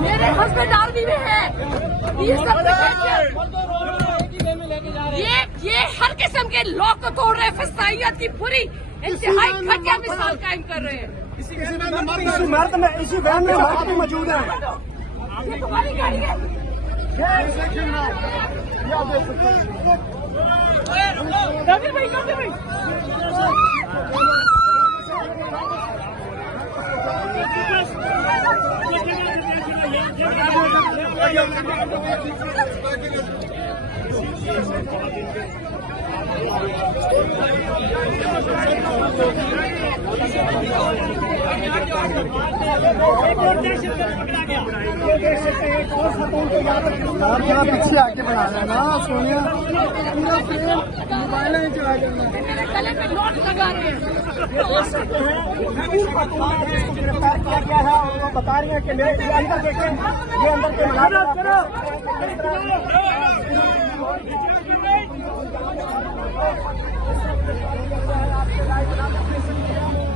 मेरे husband army में है। ये हर किस्म के लॉ को तोड़ रहे हैं, फसाइयत की पूरी इंतहाई घटिया मिसाल कायम कर रहे हैं। इसी वैन में भी मौजूद है। ये तुम्हारी गाड़ी है। रवि भाई पीछे आके बना लेना सोनिया, पूरा फ्रेम मोबाइल नहीं चला करना। गले पे नोट लगा रहे हैं। गिरफ्तार किया गया है और वो बता रही है कि मेरे अंदर देखें, ये अंदर के